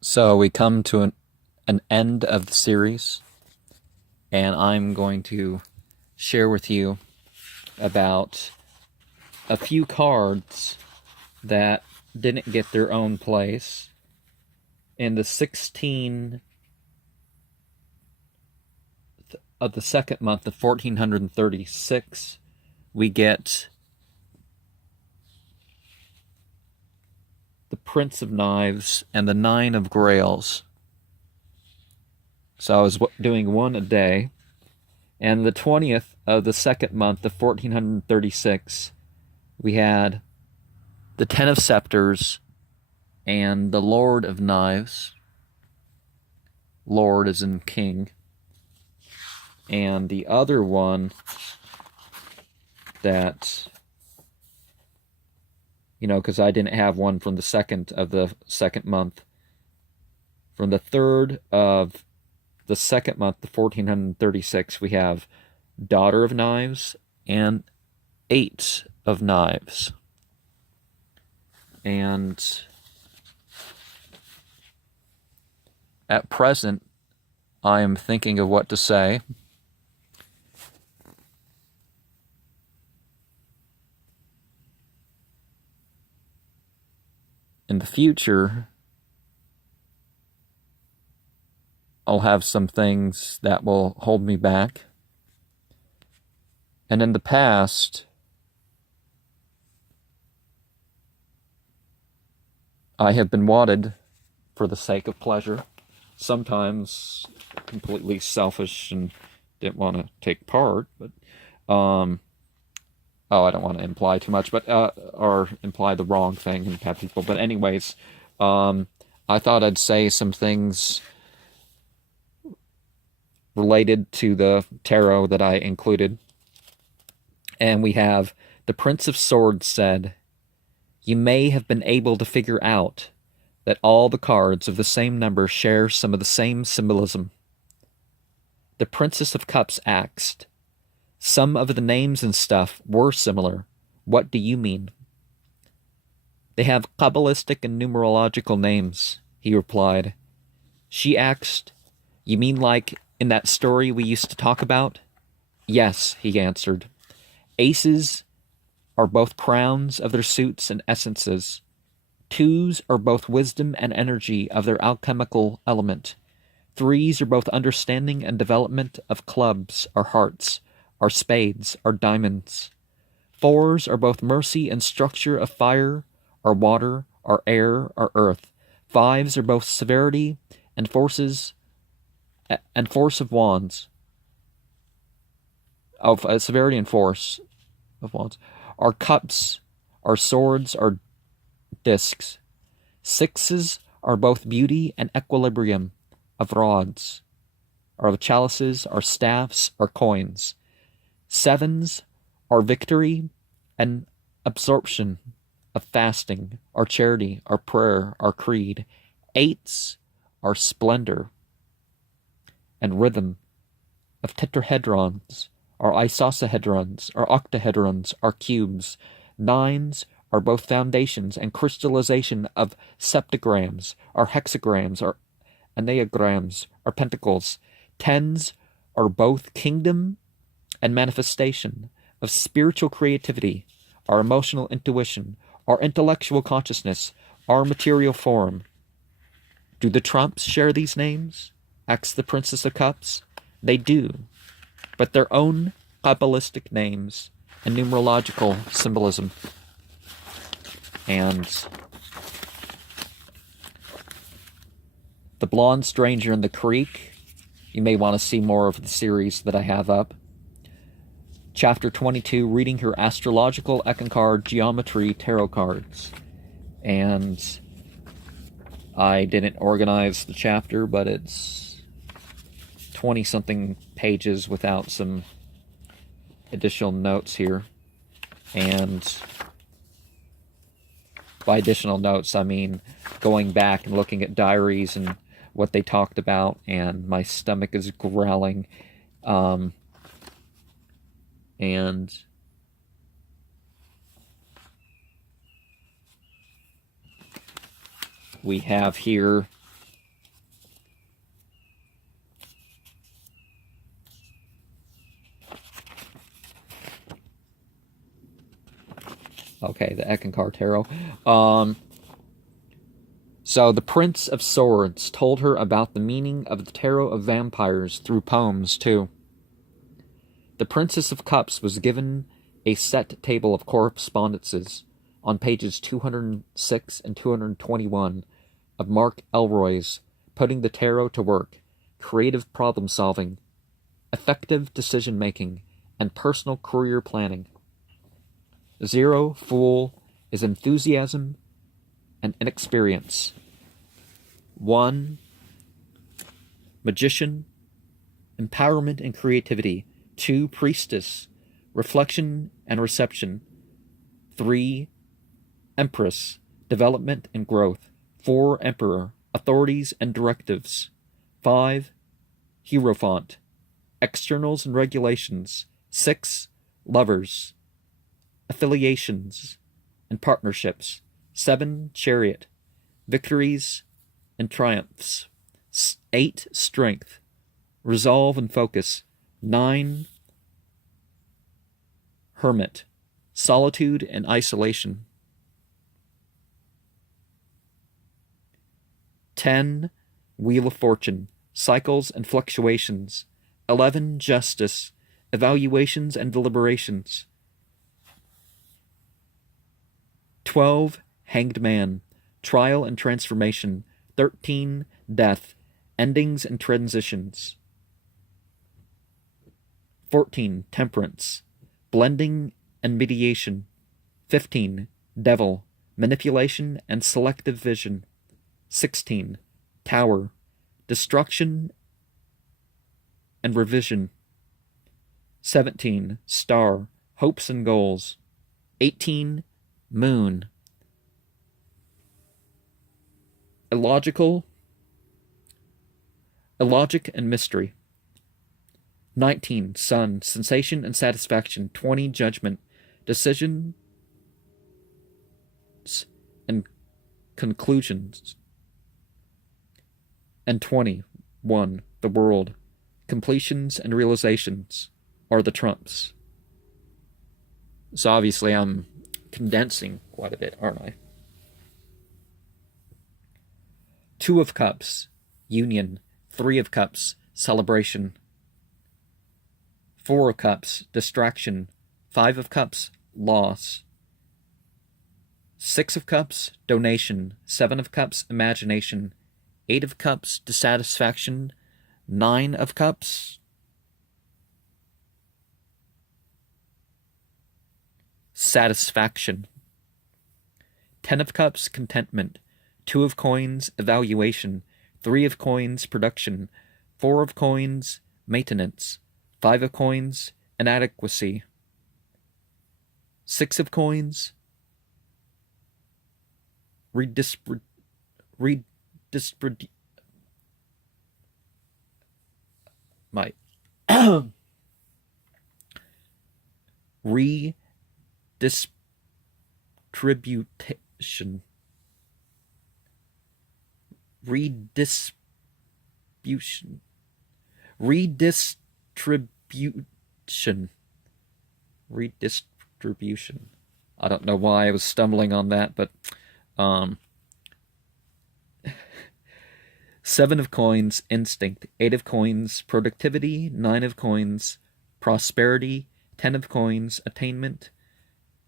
So we come to an end of the series, and I'm going to share with you about a few cards that didn't get their own place. In the 16 of the second month of 1436, we get the Prince of Knives and the Nine of Grails. So I was doing one a day. And the 20th of the second month of 1436, we had the Ten of Scepters and the Lord of Knives. Lord is in king. And the other one that, because I didn't have one from the second of the second month. From the third of the second month, the 1436, we have Daughter of Knives and Eight of Knives. And at present, I am thinking of what to say. In the future, I'll have some things that will hold me back. And in the past, I have been wanted for the sake of pleasure, sometimes completely selfish and didn't want to take part, but I don't want to imply too much, but or imply the wrong thing and have people. But anyways, I thought I'd say some things related to the tarot that I included. And we have the Prince of Swords said, "You may have been able to figure out that all the cards of the same number share some of the same symbolism." The Princess of Cups asked, "Some of the names and stuff were similar. What do you mean?" "They have Kabbalistic and numerological names," he replied. She asked, "You mean like in that story we used to talk about?" "Yes," he answered. "Aces are both crowns of their suits and essences. Twos are both wisdom and energy of their alchemical element. Threes are both understanding and development of clubs, or hearts, or spades, or diamonds. Fours are both mercy and structure of fire, or water, or air, or earth. Fives are both severity and force of wands. Of severity and force of wands. Our cups, our swords, our discs. Sixes are both beauty and equilibrium of rods, or of chalices, or staffs, or coins. Sevens are victory and absorption of fasting, or charity, or prayer, or creed. Eights are splendor and rhythm of tetrahedrons, or isosahedrons, or octahedrons, or cubes. Nines are both foundations and crystallization of septagrams, or hexagrams, or enneagrams, or pentacles. Tens are both kingdom and manifestation of spiritual creativity, our emotional intuition, our intellectual consciousness, our material form. Do the trumps share these names?" asked the Princess of Cups. "They do, but their own Kabbalistic names and numerological symbolism." And the Blonde Stranger in the Creek, you may want to see more of the series that I have up. Chapter 22, reading her astrological Ekankar geometry tarot cards. And I didn't organize the chapter, but it's 20-something pages without some additional notes here. And by additional notes, I mean going back and looking at diaries and what they talked about, and my stomach is growling. And we have here Okay, the Ekankar Tarot. So the Prince of Swords told her about the meaning of the Tarot of Vampyres through poems, too. The Princess of Cups was given a set table of correspondences on pages 206 and 221 of Mark Elroy's Putting the Tarot to Work, Creative Problem Solving, Effective Decision Making, and Personal Career Planning. 0 Fool is enthusiasm and inexperience. 1 Magician, empowerment and creativity. 2 Priestess, reflection and reception. 3 Empress, development and growth. 4 Emperor, authorities and directives. 5 Hierophant, externals and regulations. 6 Lovers, affiliations and partnerships. 7 Chariot, victories and triumphs. 8 Strength, resolve and focus. 9 Hermit, solitude and isolation. 10 Wheel of Fortune, cycles and fluctuations. 11 Justice, evaluations and deliberations. 12 Hanged Man, trial and transformation. 13 Death, endings and transitions. 14 Temperance, blending and mediation. 15 Devil, manipulation and selective vision. 16 Tower, destruction and revision. 17 Star, hopes and goals. 18 Moon, illogic and mystery. 19 Sun, sensation and satisfaction. 20 Judgment, decisions and conclusions. And 21 The World, completions and realizations are the trumps. So obviously I'm condensing quite a bit, aren't I? 2 of Cups, union. 3 of Cups, celebration. 4 of Cups, distraction. 5 of Cups, loss. 6 of Cups, donation. 7 of Cups, imagination. 8 of Cups, dissatisfaction. 9 of Cups, satisfaction. 10 of Cups, contentment. 2 of Coins, evaluation. 3 of Coins, production. 4 of Coins, maintenance. 5 of Coins, inadequacy. 6 of Coins, redistribution. Redistribution. I don't know why I was stumbling on that, but 7 of Coins, instinct. 8 of Coins, productivity. 9 of Coins, prosperity. 10 of Coins, attainment.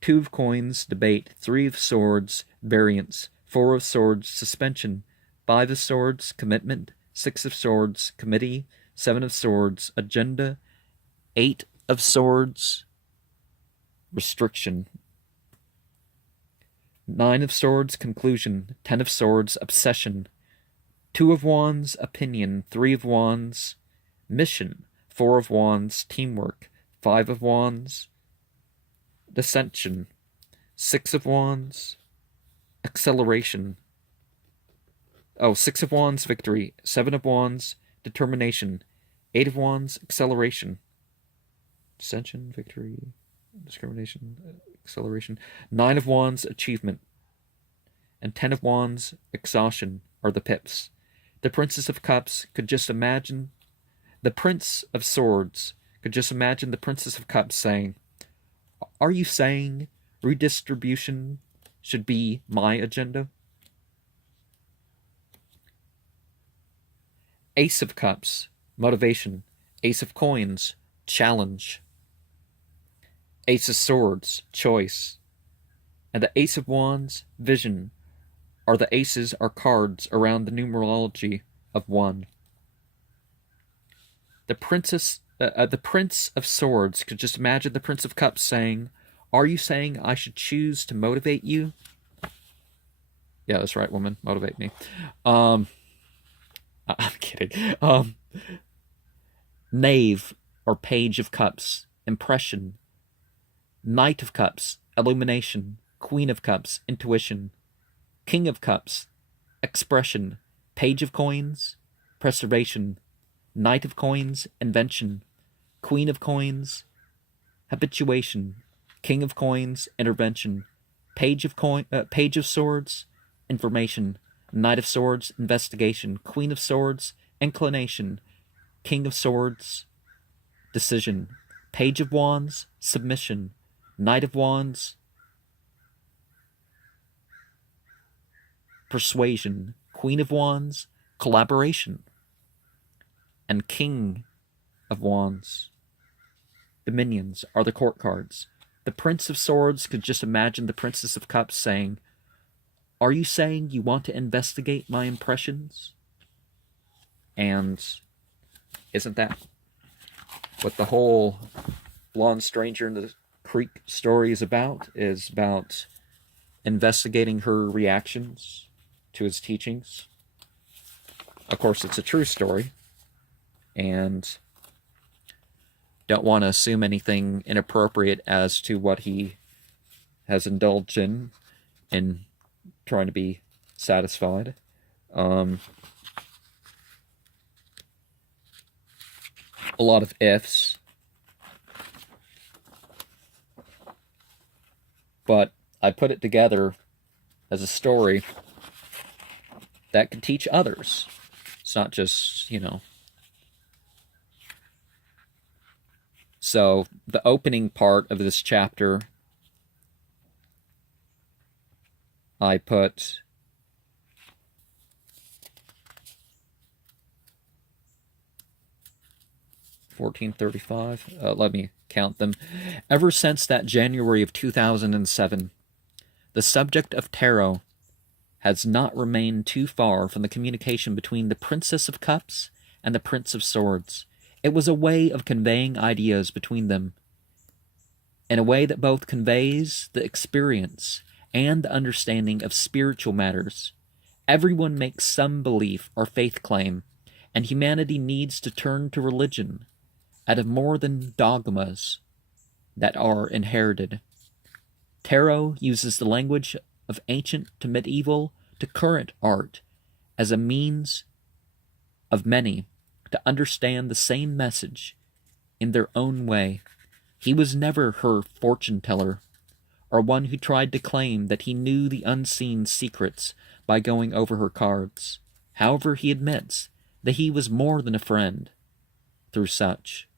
2 of Coins, debate. 3 of Swords, variance. 4 of Swords, suspension. 5 of Swords, commitment. 6 of Swords, committee. 7 of Swords, agenda. 8 of Swords, restriction. 9 of Swords, conclusion. 10 of Swords, obsession. 2 of Wands, opinion. 3 of Wands, mission. 4 of Wands, teamwork. 5 of Wands, dissension. 6 of Wands, acceleration. 6 of Wands, victory. 7 of Wands, determination. 8 of Wands, acceleration. Dissension, victory, discrimination, acceleration. 9 of Wands, achievement. And 10 of Wands, exhaustion, are the pips. The Princess of Cups could just imagine the Prince of Swords could just imagine the Princess of Cups saying, "Are you saying Redistribution should be my agenda. Ace of Cups, motivation. Ace of Coins, challenge. Ace of Swords, choice. And the Ace of Wands, vision. The aces are cards around the numerology of 1. The Prince of Swords could just imagine the Prince of Cups saying, "Are you saying I should choose to motivate you?" Yeah, that's right, woman. Motivate me. I'm kidding. Knave or Page of Cups, impression. Knight of Cups, illumination. Queen of Cups, intuition. King of Cups, expression. Page of Coins, preservation. Knight of Coins, invention. Queen of Coins, habituation. King of Coins, intervention. Page of Swords, information. Knight of Swords, investigation. Queen of Swords, inclination. King of Swords, decision. Page of Wands, submission. Knight of Wands, persuasion. Queen of Wands, collaboration. And King of Wands, dominions, are the court cards. The Prince of Swords could just imagine the Princess of Cups saying, "Are you saying you want to investigate my impressions?" And isn't that what the whole Blonde Stranger in the Creek story is about? Is about investigating her reactions to his teachings. Of course, it's a true story, and don't want to assume anything inappropriate as to what he has indulged in trying to be satisfied. A lot of ifs. But I put it together as a story that could teach others. It's not just, So, the opening part of this chapter, I put $14.35. Let me count them. Ever since that January of 2007, the subject of tarot has not remained too far from the communication between the Princess of Cups and the Prince of Swords. It was a way of conveying ideas between them, in a way that both conveys the experience and the understanding of spiritual matters. Everyone makes some belief or faith claim, and humanity needs to turn to religion out of more than dogmas that are inherited. Tarot uses the language of ancient to medieval to current art as a means of many to understand the same message in their own way. He was never her fortune teller, or one who tried to claim that he knew the unseen secrets by going over her cards. However, he admits that he was more than a friend through such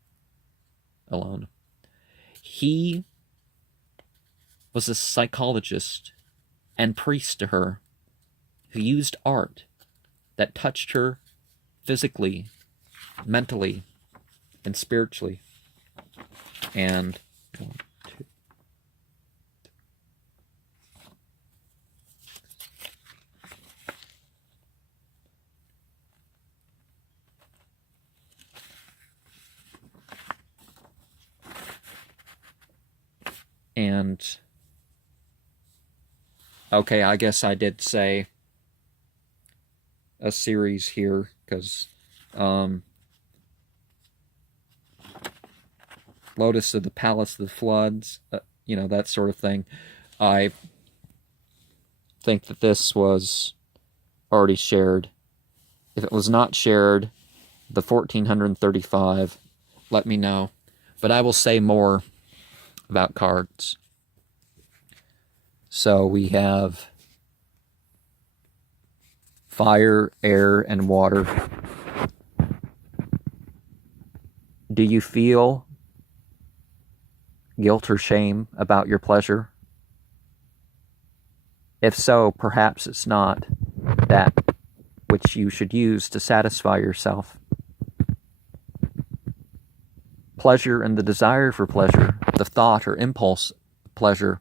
alone. He was a psychologist and priest to her, who used art that touched her physically, mentally, and spiritually. And okay, I guess I did say a series here, because Lotus of the Palace of the Floods, that sort of thing. I think that this was already shared. If it was not shared, the 1435, let me know. But I will say more about cards. So we have fire, air, and water. Do you feel guilt or shame about your pleasure? If so, perhaps it's not that which you should use to satisfy yourself. Pleasure and the desire for pleasure, the thought or impulse of pleasure,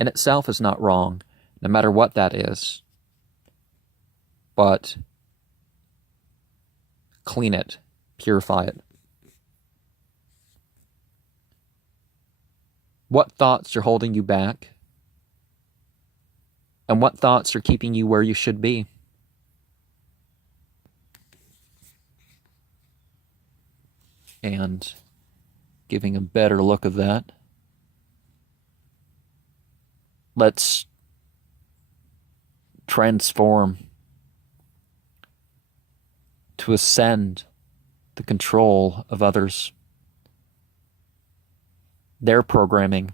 in itself is not wrong, no matter what that is. But clean it, purify it. What thoughts are holding you back? And what thoughts are keeping you where you should be? And giving a better look of that, let's transform to ascend the control of others, their programming.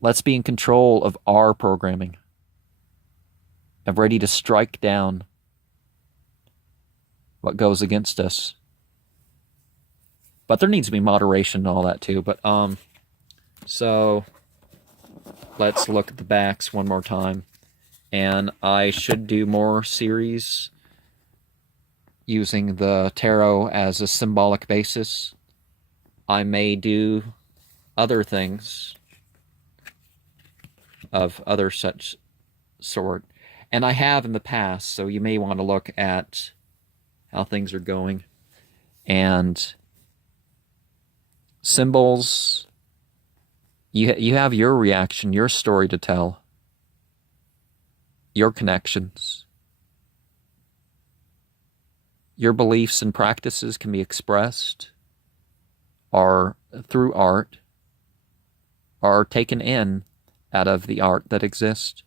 Let's be in control of our programming and ready to strike down what goes against us. But there needs to be moderation and all that too. But so let's look at the backs one more time. And I should do more series using the tarot as a symbolic basis. I may do other things of other such sort. And I have in the past, so you may want to look at how things are going. And symbols, you have your reaction, your story to tell, your connections. Your beliefs and practices can be expressed or through art, or taken in out of the art that exists.